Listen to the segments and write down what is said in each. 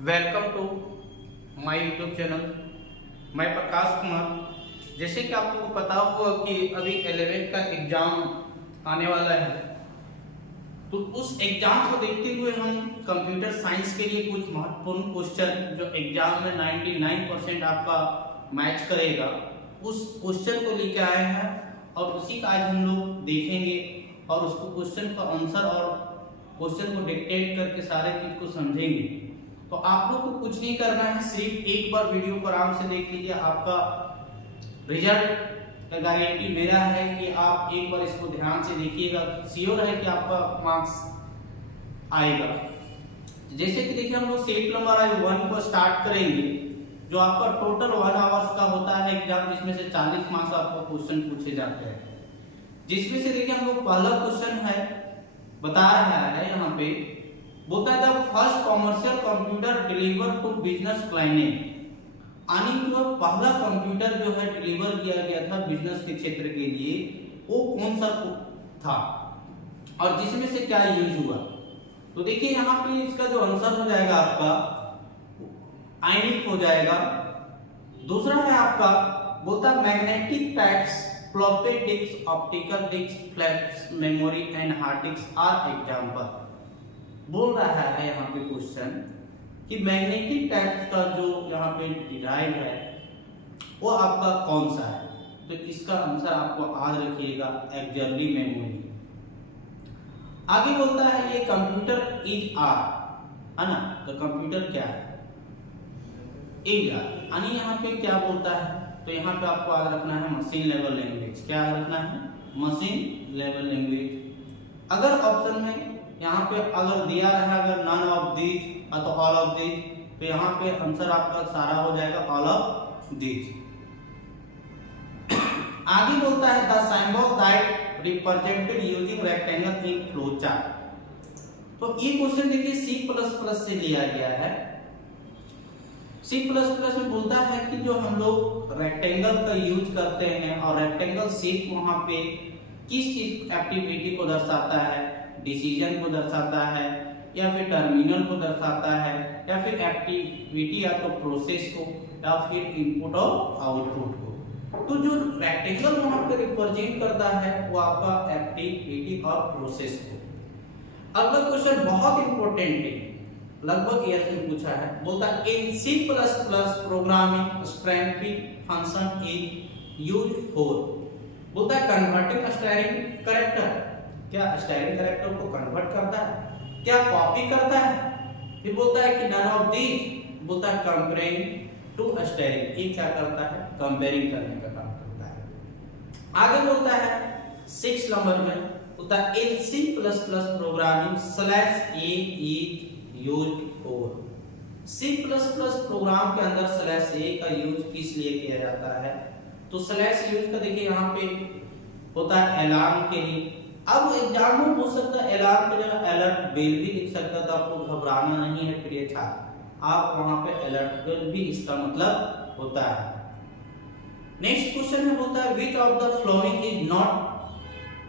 Welcome to my YouTube channel. मैं प्रकाश कुमार। जैसे कि आप लोगों को पता होगा कि अभी 11th का एग्जाम आने वाला है, तो उस एग्जाम को देखते हुए हम कंप्यूटर साइंस के लिए कुछ महत्वपूर्ण क्वेश्चन जो एग्जाम में 99% आपका मैच करेगा, उस क्वेश्चन को लेकर आए हैं और उसी का आज हम लोग देखेंगे और उसको क्वेश्चन का आंसर और क्वेश्चन को डिक्टेट करके सारे चीज को समझेंगे। तो आप लोग को कुछ नहीं करना है, सिर्फ एक बार वीडियो को आराम से देख लीजिए। आपका रिजल्ट का गारंटी मेरा है कि आप एक बार इसको ध्यान से देखिएगा, श्योर है कि आपका मार्क्स आएगा। जैसे कि देखिए, हम लोग सेट नंबर 1 को स्टार्ट करेंगे, जो आपका टोटल 1 आवर्स का होता है एग्जाम, जिसमें से 40 मार्क्स आपको क्वेश्चन पूछे जाते हैं। जिसमें से देखिए हम लोग पहला क्वेश्चन है, बता रहा है यहाँ पे, बोलता है the first commercial computer deliver to business client. यानी जो पहला कंप्यूटर जो है डिलीवर किया गया था बिजनेस के क्षेत्र के लिए, वो कौन सा था और जिसमें से क्या यूज हुआ। तो देखिए यहाँ पे इसका जो आंसर हो जाएगा आपका आयनिक हो जाएगा। दूसरा है आपका, बोलता है magnetic pads, floppy disk, optical disk, flash memory and hard disk are example. बोल रहा है यहाँ पे क्वेश्चन कि मैग्नेटिक टाइप का जो यहाँ पे डिराइव है वो आपका कौन सा है। तो इसका आंसर आपको याद रखिएगा, एक्जर्ली मेमोरी। आगे बोलता है ये कंप्यूटर इज आर, है ना। तो कंप्यूटर क्या है, इज आर। यानी यहाँ पे क्या बोलता है, तो यहाँ पे आपको याद रखना है मशीन लेवल लैंग्वेज। क्या याद रखना है, मशीन लेवल लैंग्वेज। अगर ऑप्शन में यहाँ पे अगर दिया रहा, अगर नन ऑफ दीज तो ऑल ऑफ दीज, तो यहाँ पे आंसर आपका सारा हो जाएगा ऑल ऑफ दीज। आगे बोलता है the symbol that represented using rectangle in flow chart. तो ये क्वेश्चन देखिए C++ से लिया गया है। C++ में बोलता है कि जो हम लोग रेक्टेंगल का यूज करते हैं और रेक्टेंगल शेप वहां पे किस चीज एक्टिविटी को दर्शाता है, डिसीजन को दर्शाता है या फिर टर्मिनल को दर्शाता है या फिर एक्टिविटी या तो प्रोसेस को या फिर इनपुट और आउटपुट को। तो जो रेक्टेंगल वहां पे रिप्रेजेंट करता है वो आपका एक्टिविटी और प्रोसेस को। अगला क्वेश्चन बहुत इंपॉर्टेंट है, लगभग ईयर में पूछा है। बोलता है in C++ programming static function is used for. बोलता है कन्वर्टिंग स्टेरिंग कैरेक्टर। क्या स्टेरिंग कैरेक्टर को कन्वर्ट करता है, क्या कॉपी करता है। ये बोलता है कि नन ऑफ दीज। बोलता है कंपेयरिंग टू स्टेरिंग। ये क्या करता है, कंपेयरिंग करने का काम करता है। आगे बोलता है 6 नंबर में, बोलता है in C++ programming /a is used for. C++ program के अंदर /a का यूज किस लिए किया जाता है। तो स्लैश यूज का देखिए यहाँ पे होता है अलार्म के लिए। अब एग्जाम में पूछ सकता है अलार्म की जगह अलर्ट बेल भी लिख सकता, तो आपको घबराना नहीं है प्रिय छात्र, आप वहां पे अलर्ट बेल भी इसका मतलब होता है। नेक्स्ट क्वेश्चन में बोलता है which of the following is not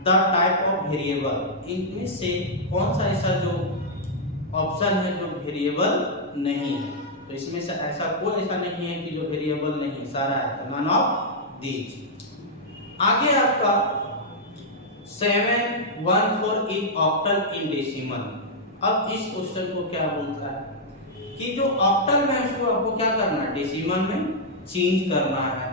the type of variable. इनमें से कौन सा ऐसा जो ऑप्शन है जो वेरिएबल नहीं है। तो इसमें से ऐसा कोई ऐसा नहीं है कि जो वेरिएबल नहीं, सारा है नन ऑफ दीज। आगे आपका 714 इज ऑक्टल इन डेसिमल। अब इस क्वेश्चन को क्या बोलता है कि जो ऑक्टल में उसको आपको क्या करना है, डेसिमल में चेंज करना है।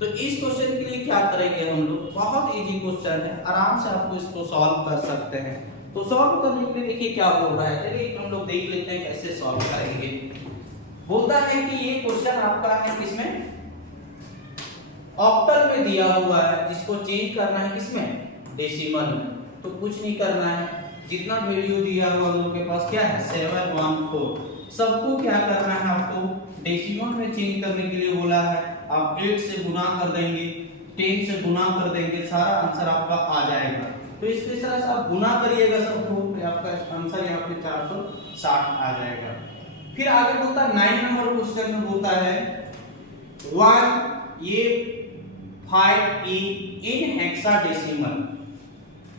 तो इस क्वेश्चन के लिए क्या करेंगे हम लोग, बहुत इजी क्वेश्चन है, आराम से आपको इसको सॉल्व कर सकते हैं। तो सॉल्व करने के लिए देखिए क्या बोल रहा है, चलिए हम लोग देख लेते हैं कैसे सॉल्व करेंगे। बोलता है कि ये क्वेश्चन आपका है किसमें, ऑक्टल में दिया हुआ है, जिसको चेंज करना है किसमें, डेसिमल में। तो कुछ नहीं करना है, जितना वैल्यू दिया हुआ हम लोग के पास क्या है 714, सबको क्या करना है आपको डेसिमल में चेंज करने के लिए बोला है। आप 8 से गुना कर देंगे, 10 से गुना कर देंगे, सारा आंसर आपका आ जाएगा। तो इस तरह से आप गुना करिएगा सबको, आपका आंसर यहाँ पे 460 आ जाएगा। फिर आगे बोलता है 9 नंबर क्वेश्चन में बोलता है 1 ये 5 इन हेक्साडेसिमल,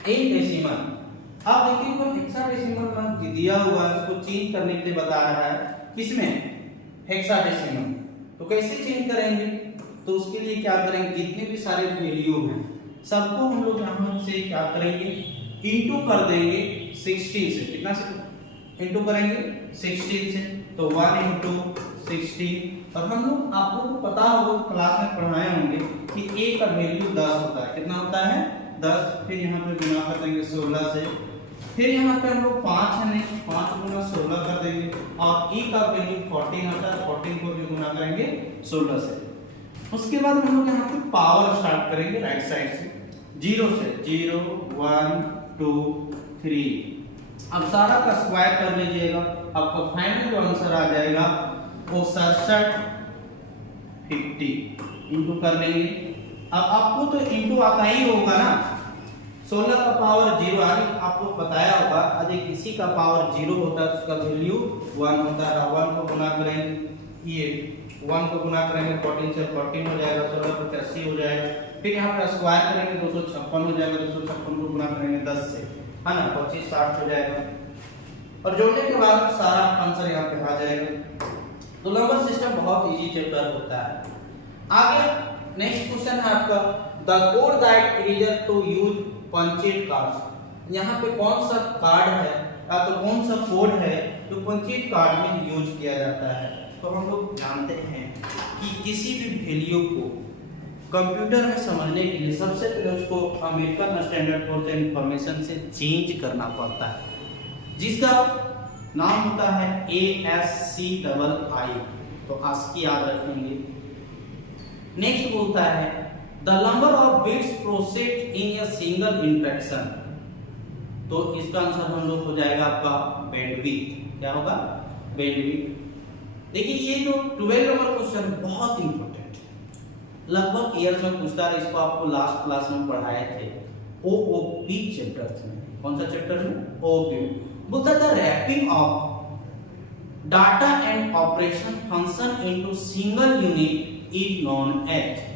इन डेसिमल। अब देखिए वो हेक्साडेसिमल में दिया हुआ है, उसको चेंज करने के लिए बता रहा है किसमें, हेक्साडेसिमल। तो कैसे चेंज करेंगे, तो उसके लिए क्या करेंगे, जितने भी सारे वैल्यू हैं सबको हम लोग यहाँ से क्या करेंगे, इनटू कर देंगे 16 से। कितना से इनटू करेंगे, 16 से। तो 1 × 16। और हम लोग, आप लोगों को पता होगा, क्लास में पढ़ाए होंगे कि a का वैल्यू 10 होता है। कितना होता है, 10। फिर यहाँ पे गुना कर देंगे 16 से। फिर यहाँ पे हम लोग 5 है, नहीं 5 × 16 कर देंगे। और e का वैल्यू 14 आता है, 14 को भी गुना करेंगे 16 से। उसके बाद हम लोग यहाँ पे पावर स्टार्ट करेंगे राइट साइड से, 0 से। 0 1 2 3। अब सारा का स्क्वायर कर लीजिएगा, आपको फाइनल जो आंसर आ जाएगा वो 67 50 इंटू कर लेंगे। अब आपको तो इंटू आता ही होगा ना, 16 का पावर 0 आगे आपको बताया होगा, यदि किसी का पावर 0 होता है तो उसका वैल्यू 1 होता है। 1 को गुना करेंगे, ये 1 को गुना करेंगे 14 से, 14 हो जाएगा, 16 पर 80 हो जाएगा। फिर यहाँ पे स्क्वायर करेंगे 256 हो जाएगा, 256 को गुना करेंगे 10 से, है ना, 25 60 हो जाएगा। और जोड़ने के बाद सारा आंसर यहाँ पे आ जाएगा। तो नंबर सिस्टम बहुत इजी चैप्टर होता है। आगे नेक्स्ट क्वेश्चन है आपका, the code that teacher to use punched cards. यहाँ पे कौन सा कार्ड है या तो कौन सा कोड है जो पंचेड कार्ड में यूज किया जाता है। तो हम लोग जानते हैं कि किसी भी वैल्यू को कंप्यूटर में समझने के लिए सबसे पहले उसको अमेरिकन स्टैंडर्ड फॉर इंफॉर्मेशन से चेंज करना पड़ता है, जिसका नाम होता है ASCII। तो ASCII याद रखेंगे। नेक्स्ट बोलता है the number of bits processed in a single instruction. तो इसका आंसर हम लोग हो जाएगा आपका बैंडविड्थ। क्या होगा, बैंडविड्थ। देखिए ये जो 12 नंबर क्वेश्चन बहुत इंपॉर्टेंट, लगभग ईयर्स में पूछता है। इसको आपको लास्ट क्लास में पढ़ाए थे OOP चैप्टर में। कौन सा चैप्टर में, OOP। बोलता था wrapping of data and operation function into single unit is known as.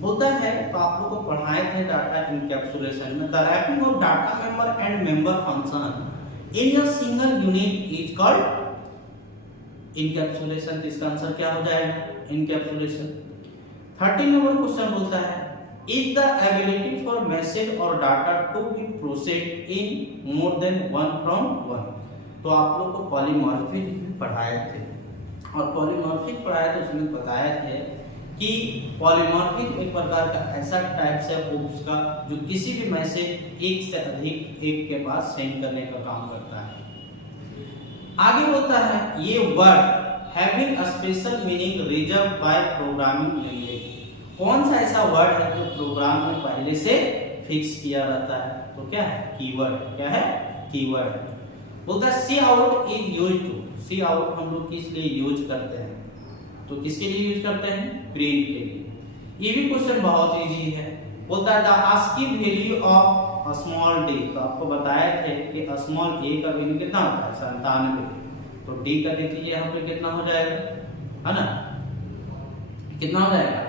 बोलता है, तो आप लोग को पढ़ाए थे डाटा इनकैप्सुलेशन में, the wrapping of data member and member function in a single unit is called encapsulation. इसका आंसर क्या हो जाएगा, इनकैप्सुलेशन। 13 नंबर क्वेश्चन बोलता है is the ability for message और data to be processed in more than one from one. तो आप लोग को पॉलीमॉर्फिक भी पढ़ाए थे, और पॉलीमॉर्फिक पढ़ाए तो उसमें बताए थे कि पॉलीमॉर्फिक एक प्रकार का ऐसा टाइप है उसका जो किसी भी मैसेज एक से अधिक एक के पास सेंड करने का काम करता है। आगे बोलता है ये word having a special meaning reserve by programming language. कौन सा ऐसा वर्ड है जो प्रोग्राम में पहले से फिक्स किया रहता है, तो क्या है, कीवर्ड। क्या है, कीवर्ड। बोलता है C out is used to. C out हम लोग किस लिए यूज करते हैं, तो किसके लिए यूज करते हैं, प्रिंट के लिए। ये भी क्वेश्चन बहुत इजी है। बोलता है the asking value of small D. तो आपको बताए थे कि स्मॉल a का वैल्यू कितना होता है, 97। तो d का देख लीजिए यहाँ पे कितना हो जाएगा, है ना, कितना हो जाएगा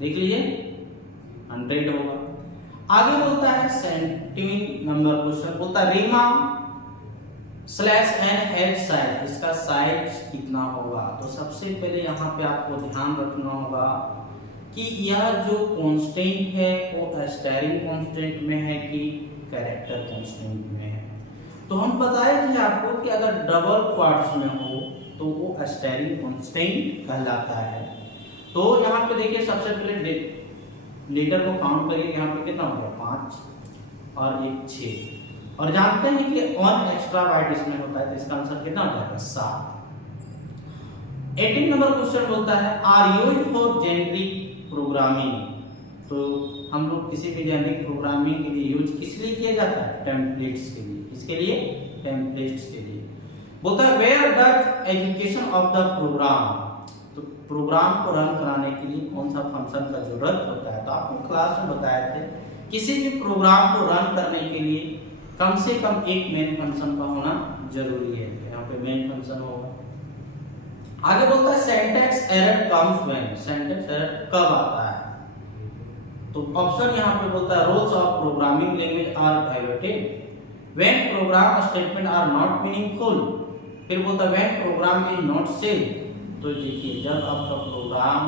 देख लीजिए, 100 होगा। आगे बोलता है 17 नंबर क्वेश्चन, बोलता है रीमा /n हेड साइज। इसका साइज कितना होगा। तो सबसे पहले यहाँ पे आपको ध्यान रखना होगा कि यह जो कांस्टेंट है वो स्टेरिंग कांस्टेंट में है कि कैरेक्टर कांस्टेंट में है। तो हम बताए थे आपको कि अगर डबल क्वाड्स में हो तो वो स्टेरिंग कांस्टेंट कहलाता है। तो यहाँ पे देखिए सबसे पहले लीटर को काउंट करिए, यहाँ पे कितना हो गया, 5 और 1 6। और जानते हैं कि 1 एक्स्ट्रा बाइट इसमें होता है, तो इसका आंसर कितना हो जाएगा, 7। 18 नंबर क्वेश्चन बोलता है are used for generic programming. तो हम लोग किसी भी जेनेरिक प्रोग्रामिंग के लिए यूज किस लिए किया जाता है, टेम्पलेट्स के लिए। किसके लिए, टेम्पलेट्स के लिए। बोलता है where does education of the program. तो प्रोग्राम को रन कराने के लिए कौन सा फंक्शन का जरूरत होता है। तो आपको क्लास में बताए थे किसी भी प्रोग्राम को रन करने के लिए कम से कम एक मेन फंक्शन का होना जरूरी है। यहाँ पे मेन फंक्शन होगा। आगे बोलता है syntax error comes when. Syntax error कब आता है, तो ऑप्शन यहाँ पे बोलता है rules of programming language are violated when program statement are not meaningful. फिर बोलता है when program is not save. तो देखिए जब आपका प्रोग्राम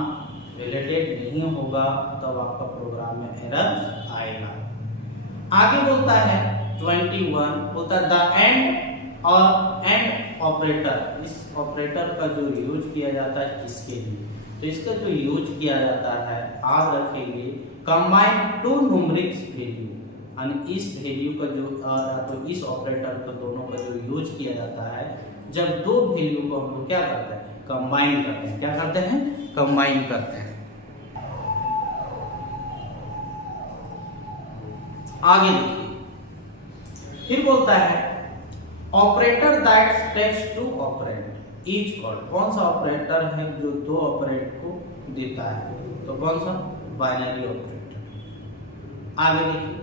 रिलेटेड नहीं होगा तब आपका प्रोग्राम में एरर आएगा। आगे बोलता है 21 बोलता है द एंड और एंड ऑपरेटर, इस ऑपरेटर का जो यूज किया जाता है किसके लिए, तो इसका जो यूज किया जाता है आप रखेंगे कंबाइन टू न्यूमेरिक्स वैल्यू, यानी इस वैल्यू का जो तो इस ऑपरेटर को दोनों का जो यूज किया जाता है जब दो वैल्यू को हम लोग क्या करते हैं कंबाइन करते हैं। क्या करते हैं कंबाइन करते हैं। आगे देखिए फिर बोलता है operator that takes two operand is called. कौन सा ऑपरेटर है जो दो ऑपरेंड को देता है, तो कौन सा बाइनरी ऑपरेटर। आगे देखिए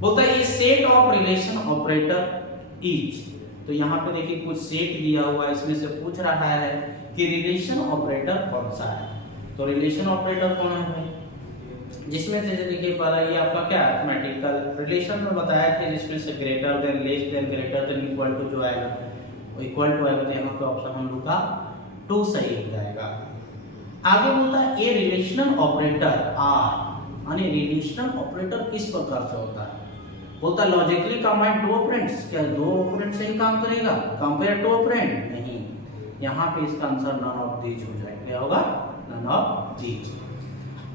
बोलता है set of relation operator is. तो यहाँ पे देखिए कुछ सेट दिया हुआ है, इसमें से पूछ रहा है कि रिलेशन ऑपरेटर कौन सा है। तो रिलेशन ऑपरेटर कौन है जिसमें से देखिए पहला ये आपका क्या अरिथमेटिकल रिलेशन में बताया था जिसमें से greater than less than greater than equal to जो आएगा वो इक्वल टू आएगा, तो यहाँ पे ऑप्शन हम लोग का 2 सही हो जाएगा। आगे बोलता है ए रिलेशनल ऑपरेटर आर, यानी रिलेशनल ऑपरेटर किस प्रकार से होता है। बोलता है लॉजिकली कंबाइन टू ऑपरेंड्स, क्या दो ऑपरेंड से ही काम करेगा कंपेयर टू ऑपरेंड नहीं, यहाँ पे इसका आंसर नन ऑफ दीज हो जाएगा। क्या होगा नन ऑफ दीज।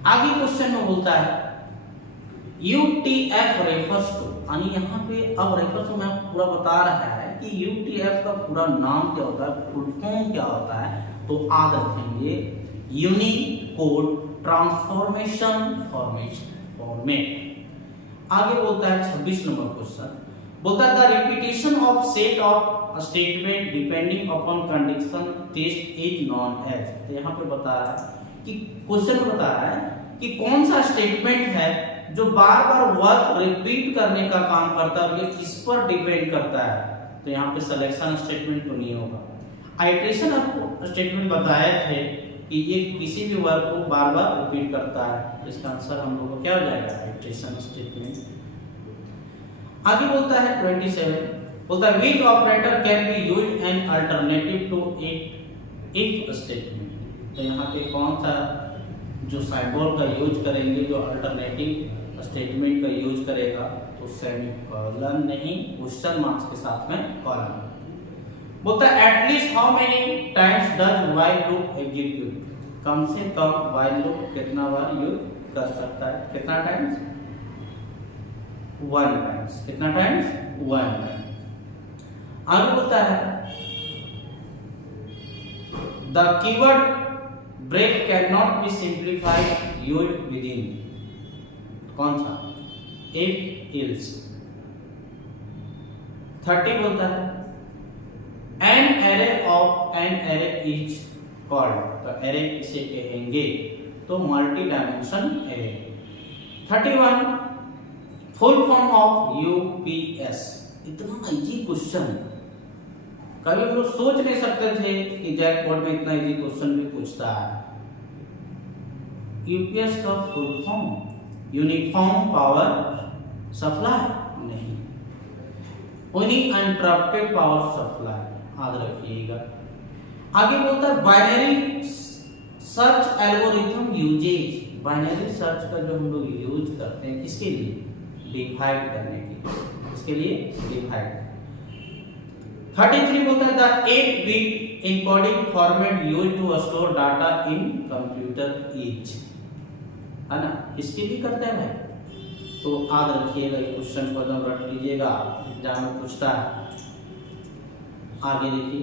आगे क्वेश्चन में बोलता है UTF रेफर्स टू, यानी यहाँ पे अब रेफर्स टू में पूरा बता रहा है कि UTF का पूरा नाम क्या होता है, फुल फॉर्म क्या होता है, तो याद रखेंगे यूनिकोड ट्रांसफॉर्मेशन फॉर्मेट। आगे बोलता है 26 नंबर क्वेश्चन बोलता है the repetition of set of statement depending upon condition test is known as. तो यहाँ पे बता रहा है कि क्वेश्चन बता रहा है कि कौन सा स्टेटमेंट है जो बार बार वर्क रिपीट करने का काम करता है, ये किस पर डिपेंड करता है। तो यहाँ पे सिलेक्शन स्टेटमेंट तो नहीं होगा। आइटरेशन स्टेटमेंट बताए थे कि ये किसी भी वर्क को बार बार रिपीट करता है, तो इसका आंसर हम लोग को क्या हो जाएगा आइटरेशन स्टेटमेंट। आगे बोलता है 27 बोलता है which operator can be used an alternative to if statement. तो यहाँ पे कौन सा जो सिंबल का यूज करेंगे जो अल्टरनेटिव स्टेटमेंट का यूज करेगा, तो सेमीकोलन नहीं क्वेश्चन मार्क्स के साथ में कॉलन। बोलता है at least how many times does while loop execute, कम से कम व्हाइल लूप कितना बार यूज कर सकता है, कितना टाइम्स 1 टाइम्स, कितना टाइम्स 1 टाइम। आगे बोलता है the keyword break cannot be simplified used within, कौन सा if else। 30 बोलता है an array of an array is called, तो array किसे कहेंगे, तो multi dimension array। 31 full form of UPS। इतना इजी क्वेश्चन कभी हम लोग सोच नहीं सकते थे कि जैकपॉट में इतना इजी क्वेश्चन भी पूछता है। यूपीएस का full form uniform power supply नहीं, अनइंटरप्टेड पावर सप्लाई, याद रखिएगा। आगे बोलता है binary search algorithm uses. Binary search का जो हम लोग यूज करते हैं किसके लिए, डिवाइड करने के लिए, किसके लिए डिवाइड। 33 बोलता है the 8-bit encoding format used to store data in computer is, है ना, इसके लिए करते हैं भाई। तो याद रखिएगा ये क्वेश्चन को एकदम रट लीजिएगा, एग्जाम में पूछता है। आगे देखिए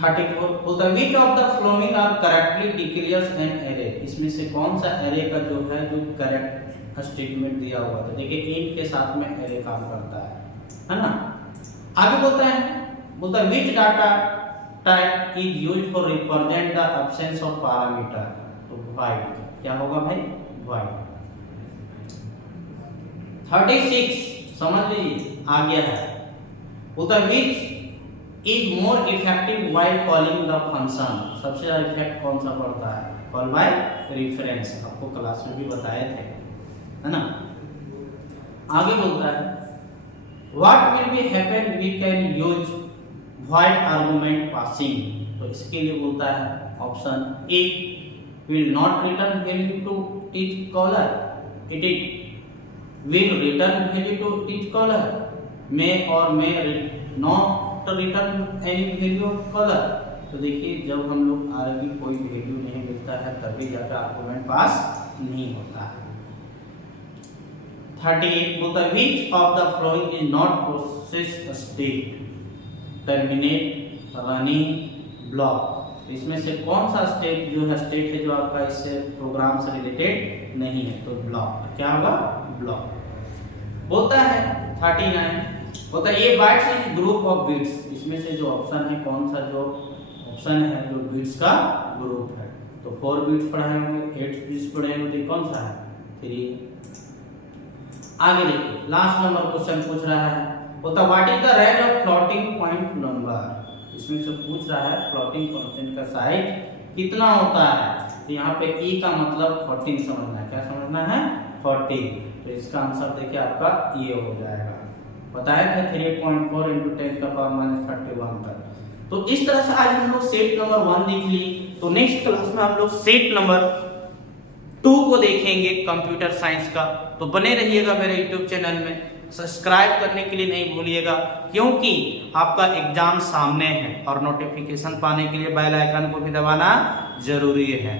34 बोलता है which of the following are correctly declares an array। इसमें से कौन सा array का जो है जो करेक्ट स्टेटमेंट दिया हुआ था, देखिए int के साथ में array काम करता है ना। आगे बोलता है which data type is used for represent the absence of parameter, तो void, क्या होगा भाई void। 36 समझ लीजिए आ गया है, बोलता है which is more effective while calling the function। सबसे ज्यादा इफेक्ट कौन सा पड़ता है, कॉल बाय रेफरेंस, आपको क्लास में भी बताए थे। है ना। आगे बोलता है what will be happen we can use white argument passing. तो इसके लिए बोलता है option A will not return value to each caller, it will return value to each caller, may or may not return any value of caller। तो देखिए जब हम लोग आगे कोई वैल्यू नहीं मिलता है तभी जाकर आर्गुमेंट पास नहीं होता है। 38 बोलता है which of the following is not process state, terminate, running, block। इसमें से कौन सा स्टेट जो है स्टेट है जो आपका इससे प्रोग्राम से रिलेटेड नहीं है, तो ब्लॉक। क्या होगा? ब्लॉक। बोलता है 39 बोलता है ये bytes is group of bits. इसमें से जो ऑप्शन है कौन सा जो ऑप्शन है जो बिट्स का ग्रुप है, तो 4 बिट्स पढ़े होंगे, 8 बिट्स पढ़े होंगे, तो कौन सा है? 3। आगे देखिए लास्ट नंबर क्वेश्चन पूछ रहा है, बोलता what is the range of floating point number. इसमें से पूछ रहा है फ्लोटिंग कांस्टेंट का साइज कितना होता है। तो यहाँ पे e का मतलब 14 समझना है। क्या समझना है? 14। तो इसका आंसर देखिए आपका ये हो जाएगा। बताया था 3.4 × 10⁻31 तक। तो इस तरह से आज हम लोग सेट नंबर 1 देख ली। तो नेक्स्ट क्लास में हम लोग सेट नंबर 2 को देखेंगे कंप्यूटर साइंस का। तो बने रहिएगा मेरे यूट्यूब चैनल में, सब्सक्राइब करने के लिए नहीं भूलिएगा, क्योंकि आपका एग्जाम सामने है और नोटिफिकेशन पाने के लिए बेल आइकन को भी दबाना जरूरी है।